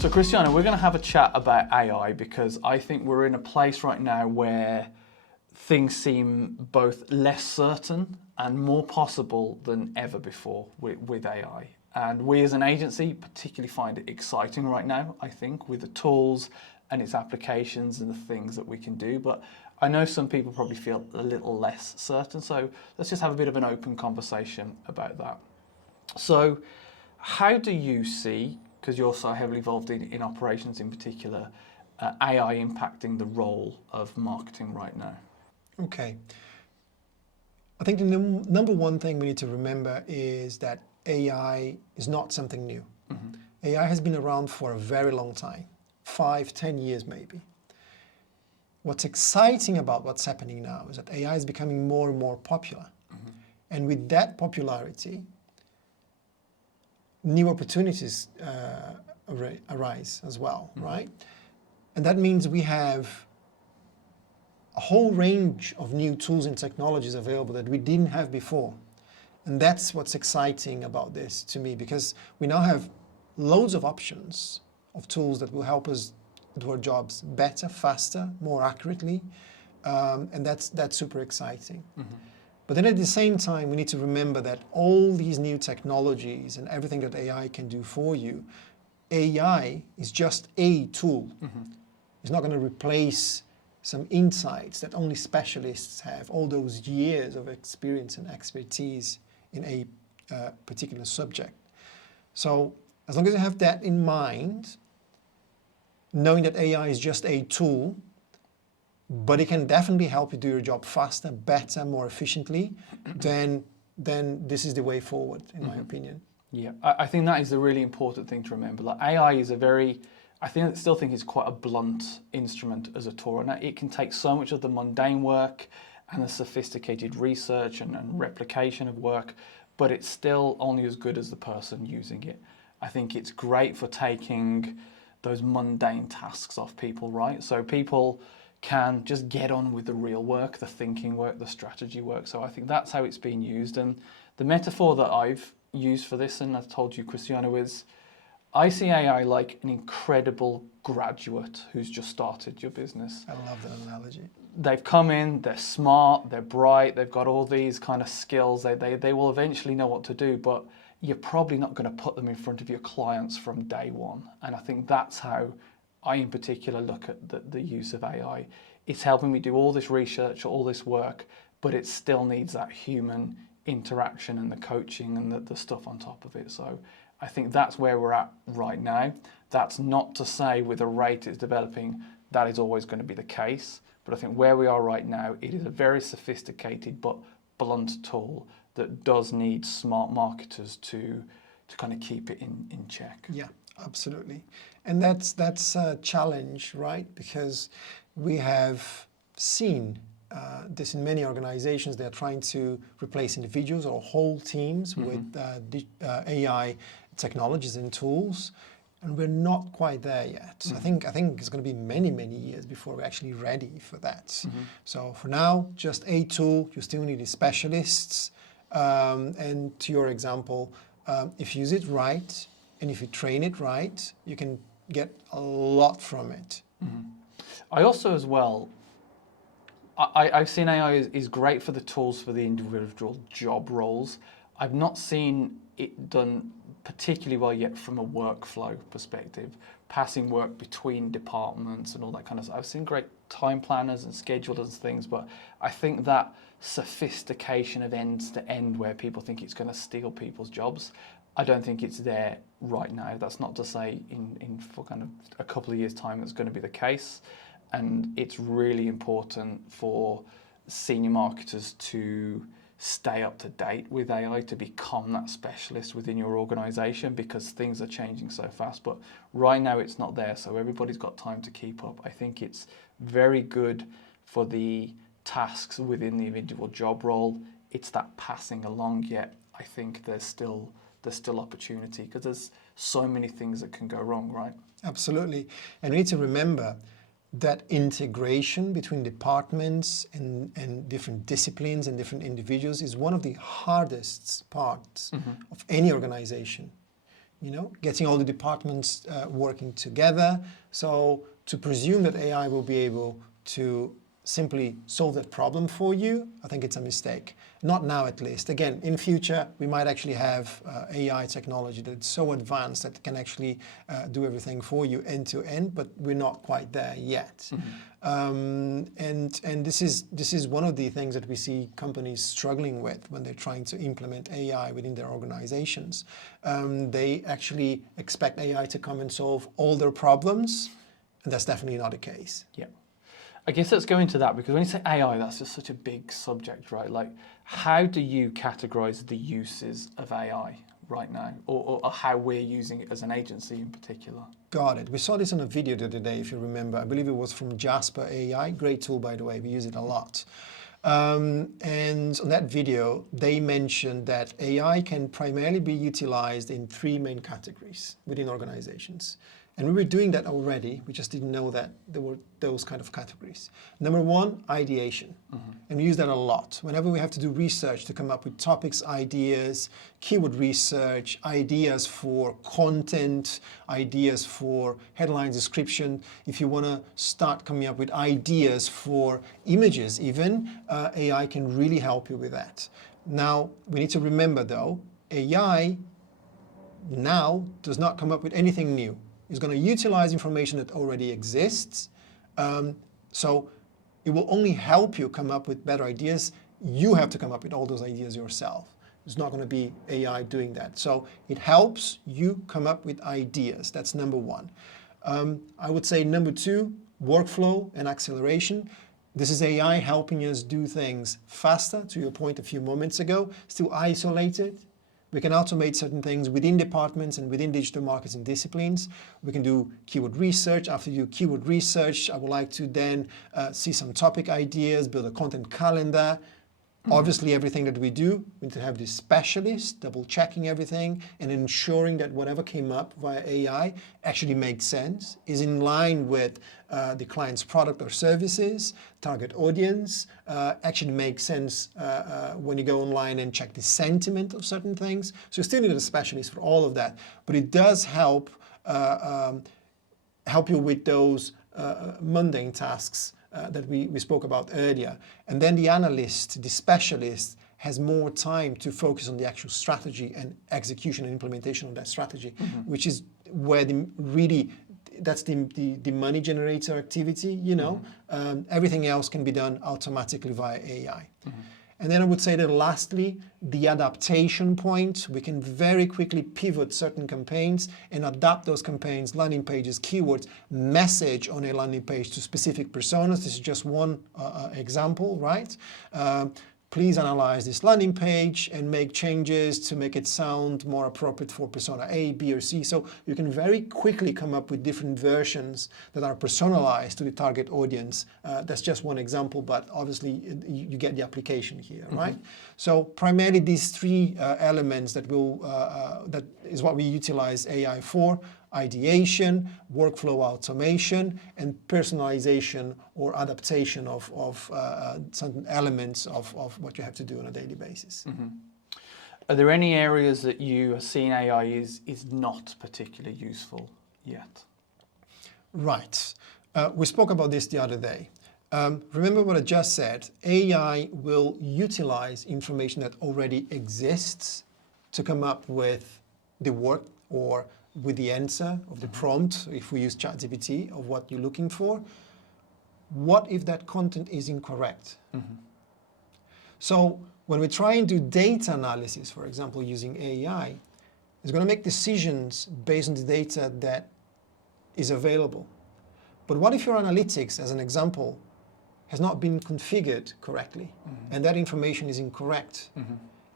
So Cristiano, we're going to have a chat about AI because I think we're in a place right now where things seem both less certain and more possible than ever before with AI. And we as an agency particularly find it exciting right now, I think, with the tools and its applications and the things that we can do. But I know some people probably feel a little less certain. So let's just have a bit of an open conversation about that. So how do you see, because you're so heavily involved in operations in particular, AI impacting the role of marketing right now? Okay. I think the number one thing we need to remember is that AI is not something new. Mm-hmm. AI has been around for a very long time, 5, 10 years maybe. What's exciting about what's happening now is that AI is becoming more and more popular. Mm-hmm. And with that popularity, new opportunities arise as well, Mm-hmm. right? And that means we have a whole range of new tools and technologies available that we didn't have before. And that's what's exciting about this to me, because we now have loads of options of tools that will help us do our jobs better, faster, more accurately. And that's super exciting. Mm-hmm. But then at the same time, we need to remember that all these new technologies and everything that AI can do for you, AI is just a tool. Mm-hmm. It's not going to replace some insights that only specialists have, all those years of experience and expertise in a particular subject. So as long as you have that in mind, knowing that AI is just a tool, but it can definitely help you do your job faster, better, more efficiently, then this is the way forward, in my opinion. Yeah, I think that is a really important thing to remember. Like AI is I still think it's quite a blunt instrument as a tool, and it can take so much of the mundane work and the sophisticated research and replication of work, but it's still only as good as the person using it. I think it's great for taking those mundane tasks off people, right? So people can just get on with the real work, the thinking work, the strategy work. So I think that's how it's being used. And the metaphor that I've used for this, and I've told you, Cristiano, is I see AI like an incredible graduate who's just started your business. I love that analogy. They've come in, they're smart, they're bright, they've got all these kind of skills, they will eventually know what to do, but you're probably not going to put them in front of your clients from day one. And I think that's how I in particular look at the use of AI. It's helping me do all this research, all this work, but it still needs that human interaction and the coaching and the stuff on top of it. So I think that's where we're at right now. That's not to say with the rate it's developing, that is always going to be the case. But I think where we are right now, it is a very sophisticated but blunt tool that does need smart marketers to kind of keep it in check. Yeah, absolutely. And that's a challenge, right? Because we have seen this in many organizations. They're trying to replace individuals or whole teams with AI technologies and tools, and we're not quite there yet. I think it's going to be many, many years before we're actually ready for that. So for now, just a tool. You still need specialists. And to your example, if you use it right and if you train it right, you can get a lot from it. I also as well, I've seen AI is great for the tools for the individual job roles. I've not seen it done particularly well yet from a workflow perspective, passing work between departments and all that kind of stuff. I've seen great time planners and schedulers and things, but I think that sophistication of end to end where people think it's going to steal people's jobs, I don't think it's there right now. That's not to say in for kind of a couple of years' time it's going to be the case. And it's really important for senior marketers to stay up to date with AI, to become that specialist within your organization, because things are changing so fast. But right now it's not there, so everybody's got time to keep up. I think it's very good for the tasks within the individual job role. It's that passing along, yet I think there's still opportunity, because there's so many things that can go wrong, right? Absolutely. And we need to remember that integration between departments and different disciplines and different individuals is one of the hardest parts of any organization. you know, getting all the departments working together. So to presume that AI will be able to simply solve that problem for you, I think it's a mistake. Not now, at least. Again, in future, we might actually have AI technology that's so advanced that it can actually do everything for you end to end, but we're not quite there yet. And this is one of the things that we see companies struggling with when they're trying to implement AI within their organizations. They actually expect AI to come and solve all their problems, and that's definitely not the case. Yeah. I guess let's go into that, because when you say AI, that's just such a big subject, right? Like, how do you categorize the uses of AI right now, or how we're using it as an agency in particular? Got it. We saw this on a video the other day, if you remember. I believe it was from Jasper AI. Great tool, by the way. We use it a lot. And on that video, they mentioned that AI can primarily be utilized in 3 main categories within organizations. And we were doing that already, we just didn't know that there were those kind of categories. Number 1, ideation. And we use that a lot. Whenever we have to do research to come up with topics, ideas, keyword research, ideas for content, ideas for headline description, if you want to start coming up with ideas for images even, AI can really help you with that. Now, we need to remember though, AI now does not come up with anything new. It's going to utilize information that already exists. So it will only help you come up with better ideas. You have to come up with all those ideas yourself. It's not going to be AI doing that. So it helps you come up with ideas. That's number 1. I would say number 2, workflow and acceleration. This is AI helping us do things faster, to your point a few moments ago, still isolated. We can automate certain things within departments and within digital marketing disciplines. We can do keyword research. After you do keyword research, I would like to then see some topic ideas, build a content calendar. Obviously, everything that we do, we need to have this specialist double checking everything and ensuring that whatever came up via AI actually makes sense, is in line with the client's product or services, target audience, actually makes sense when you go online and check the sentiment of certain things. So you still need a specialist for all of that, but it does help you with those mundane tasks that we spoke about earlier. And then the analyst, the specialist, has more time to focus on the actual strategy and execution and implementation of that strategy, which is where that's the money generator activity, you know. Everything else can be done automatically via AI. And then I would say that lastly, the adaptation point. We can very quickly pivot certain campaigns and adapt those campaigns, landing pages, keywords, message on a landing page to specific personas. This is just one example, right? Please analyze this landing page and make changes to make it sound more appropriate for persona A, B, or C. So you can very quickly come up with different versions that are personalized to the target audience. That's just one example, but obviously you get the application here, right? So primarily these 3 elements that is what we utilize AI for: ideation, workflow automation, and personalization or adaptation of certain elements of what you have to do on a daily basis. Are there any areas that you are seeing AI is not particularly useful yet? Right. We spoke about this the other day. Remember what I just said. AI will utilize information that already exists to come up with the work or with the answer of the prompt, if we use ChatGPT, of what you're looking for. What if that content is incorrect? So when we try and do data analysis, for example, using AI, it's going to make decisions based on the data that is available. But what if your analytics, as an example, has not been configured correctly and that information is incorrect?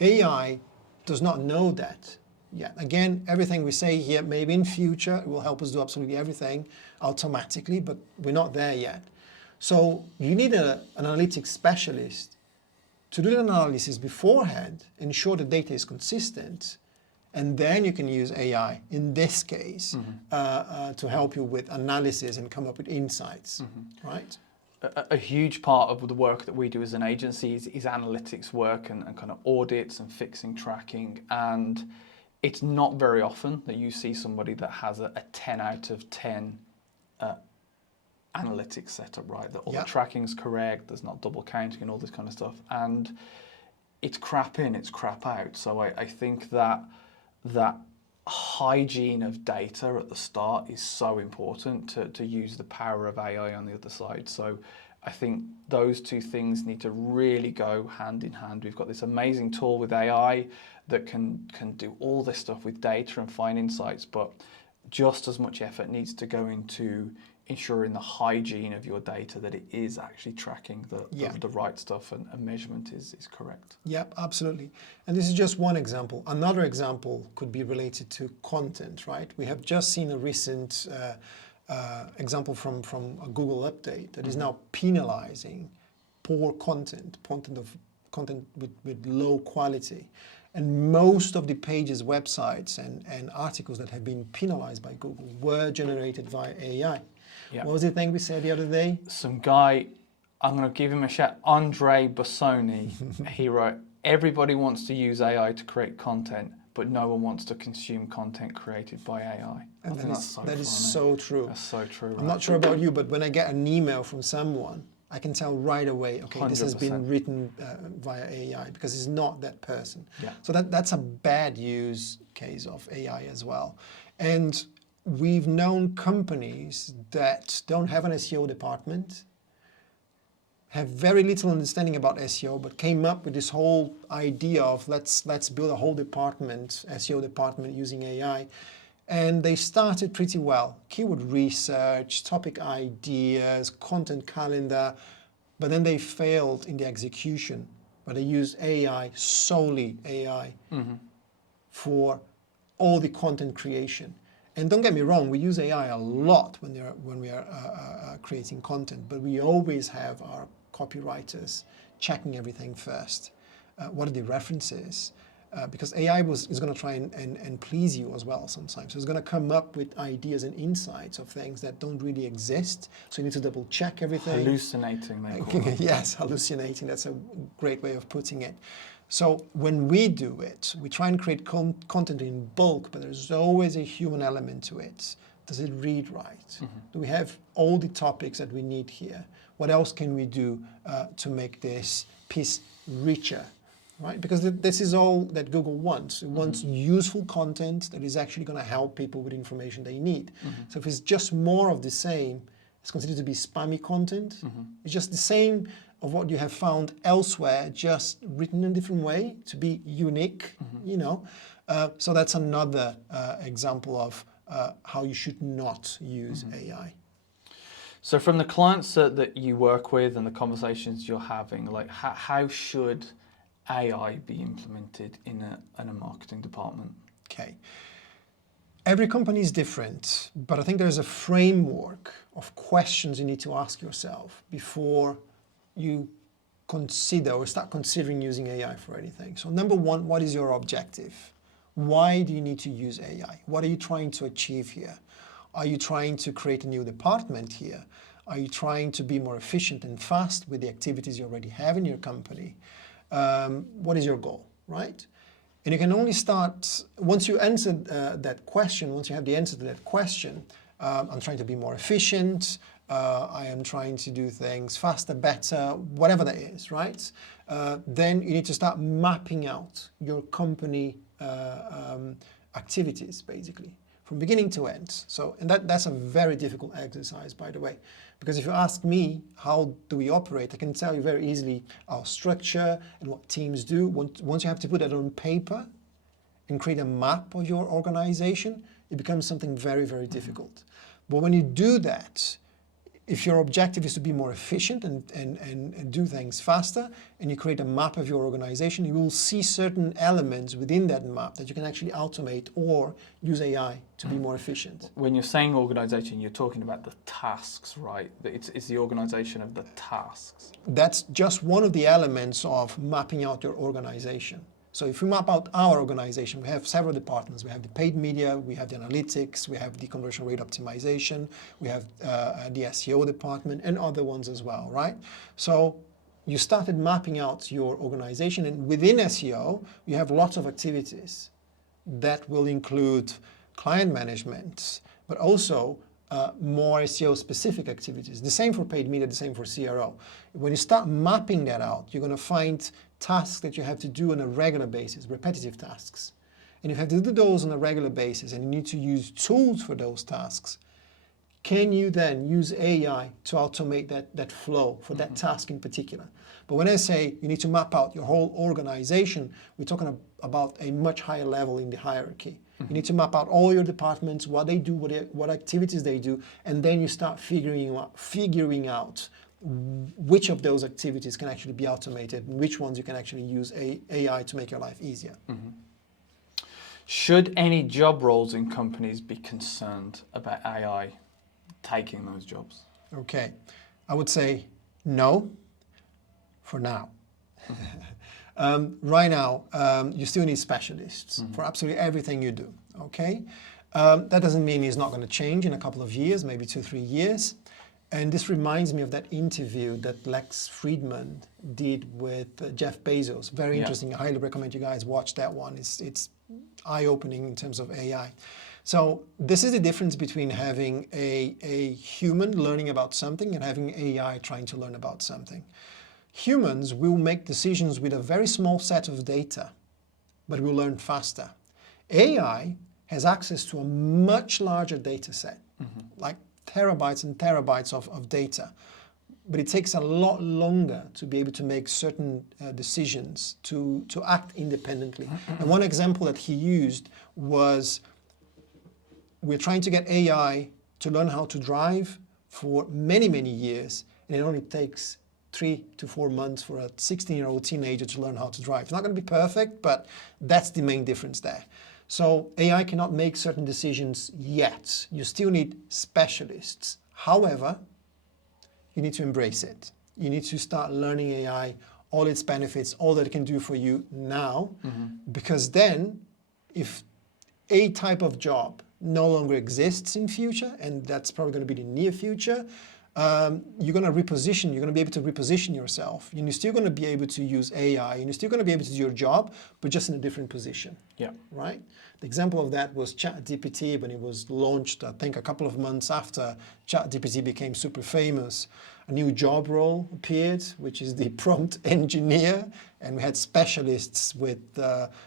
AI does not know that. Yeah, again, everything we say here, maybe in future, it will help us do absolutely everything automatically, but we're not there yet. So you need an analytics specialist to do the analysis beforehand, ensure the data is consistent, and then you can use AI, in this case, to help you with analysis and come up with insights, right? A huge part of the work that we do as an agency is analytics work and kind of audits and fixing tracking. And it's not very often that you see somebody that has a 10 out of 10 analytics setup, right? That all the tracking's correct, there's not double counting and all this kind of stuff. And it's crap in, it's crap out. So I think that hygiene of data at the start is so important to use the power of AI on the other side. So I think those two things need to really go hand in hand. We've got this amazing tool with AI that can do all this stuff with data and find insights, but just as much effort needs to go into ensuring the hygiene of your data, that it is actually tracking the right stuff and measurement is correct. Yeah, absolutely. And this is just one example. Another example could be related to content, right? We have just seen a recent example from a Google update that is now penalizing poor content with low quality. And most of the pages, websites, and articles that have been penalized by Google were generated via AI. Yeah. What was the thing we said the other day? Some guy, I'm going to give him a shout, Andre Bassoni, he wrote, everybody wants to use AI to create content, but no one wants to consume content created by AI. And that is so true. That's so true. Right? I'm not sure about you, but when I get an email from someone, I can tell right away, okay, 100%. This has been written via AI because it's not that person. Yeah. So that's a bad use case of AI as well. And we've known companies that don't have an SEO department, have very little understanding about SEO, but came up with this whole idea of let's build a whole department, SEO department using AI. And they started pretty well. Keyword research, topic ideas, content calendar, but then they failed in the execution. But they used AI, solely AI, for all the content creation. And don't get me wrong, we use AI a lot when we are creating content, but we always have our copywriters checking everything first. What are the references? Because AI is going to try and please you as well sometimes. So it's going to come up with ideas and insights of things that don't really exist. So you need to double check everything. Hallucinating, they call it. Yes, hallucinating. That's a great way of putting it. So when we do it, we try and create content in bulk, but there's always a human element to it. Does it read right? Do we have all the topics that we need here? What else can we do to make this piece richer? Right? Because this is all that Google wants. It wants useful content that is actually going to help people with information they need. So if it's just more of the same, it's considered to be spammy content. It's just the same of what you have found elsewhere, just written in a different way to be unique, you know. So that's another example of how you should not use AI. So from the clients that you work with and the conversations you're having, like how should AI be implemented in a marketing department? Okay. Every company is different, but I think there's a framework of questions you need to ask yourself before you consider or start considering using AI for anything. So number one, what is your objective? Why do you need to use AI? What are you trying to achieve here? Are you trying to create a new department here? Are you trying to be more efficient and fast with the activities you already have in your company? What is your goal, right? And you can only start, once you answer that question, once you have the answer to that question, I'm trying to be more efficient, I am trying to do things faster, better, whatever that is, right? Then you need to start mapping out your company activities, basically, from beginning to end. So, and that's a very difficult exercise, by the way, because if you ask me, how do we operate, I can tell you very easily our structure and what teams do. Once you have to put that on paper and create a map of your organization, it becomes something very, very difficult. But when you do that, if your objective is to be more efficient and do things faster, and you create a map of your organization, you will see certain elements within that map that you can actually automate or use AI to be more efficient. When you're saying organization, you're talking about the tasks, right? It's the organization of the tasks. That's just one of the elements of mapping out your organization. So if we map out our organization, we have several departments. We have the paid media, we have the analytics, we have the conversion rate optimization, we have the SEO department and other ones as well, right? So you started mapping out your organization, and within SEO, you have lots of activities. that will include client management, but also more SEO-specific activities. The same for paid media, the same for CRO. When you start mapping that out, you're going to find tasks that you have to do on a regular basis, repetitive tasks. And if you have to do those on a regular basis and you need to use tools for those tasks, can you then use AI to automate that flow for that task in particular? But when I say you need to map out your whole organization, we're talking about a much higher level in the hierarchy. You need to map out all your departments, what they do, what activities they do, and then you start figuring out which of those activities can actually be automated and which ones you can actually use AI to make your life easier. Should any job roles in companies be concerned about AI taking those jobs? Okay, I would say no for now. Right now, you still need specialists for absolutely everything you do, okay? That doesn't mean it's not going to change in a couple of years, maybe 2-3 years. And this reminds me of that interview that Lex Friedman did with Jeff Bezos. Very interesting. I highly recommend you guys watch that one. It's eye-opening in terms of AI. So this is the difference between having a human learning about something and having AI trying to learn about something. Humans will make decisions with a very small set of data, but will learn faster. AI has access to a much larger data set, like terabytes and terabytes of data. But it takes a lot longer to be able to make certain decisions, to act independently. And one example that he used was, we're trying to get AI to learn how to drive for many, many years, and it only takes 3 to 4 months for a 16-year-old teenager to learn how to drive. It's not going to be perfect, but that's the main difference there. So AI cannot make certain decisions yet. You still need specialists. However, you need to embrace it. You need to start learning AI, all its benefits, all that it can do for you now, because then if a type of job no longer exists in future, and that's probably going to be the near future, you're going to reposition, you're going to be able to reposition yourself. And you're still going to be able to use AI, and you're still going to be able to do your job, but just in a different position. Yeah. Right? The example of that was ChatGPT when it was launched, I think a couple of months after ChatGPT became super famous. A new job role appeared, which is the prompt engineer, and we had specialists with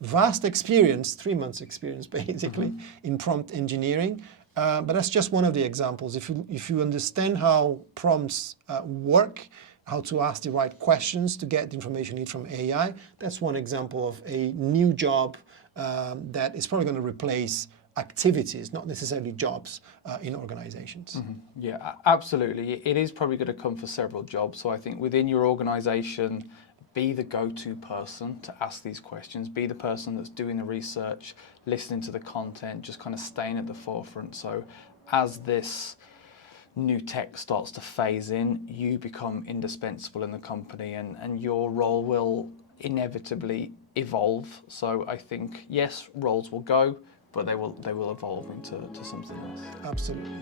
vast experience, 3 months experience basically, in prompt engineering. But that's just one of the examples. If you understand how prompts work, how to ask the right questions to get the information you need from AI, that's one example of a new job that is probably going to replace activities, not necessarily jobs in organizations. Yeah, absolutely. It is probably going to come for several jobs. So I think within your organization, be the go-to person to ask these questions, be the person that's doing the research, listening to the content, just kind of staying at the forefront. So as this new tech starts to phase in, you become indispensable in the company, and your role will inevitably evolve. So I think, yes, roles will go, but they will evolve into something else. Absolutely.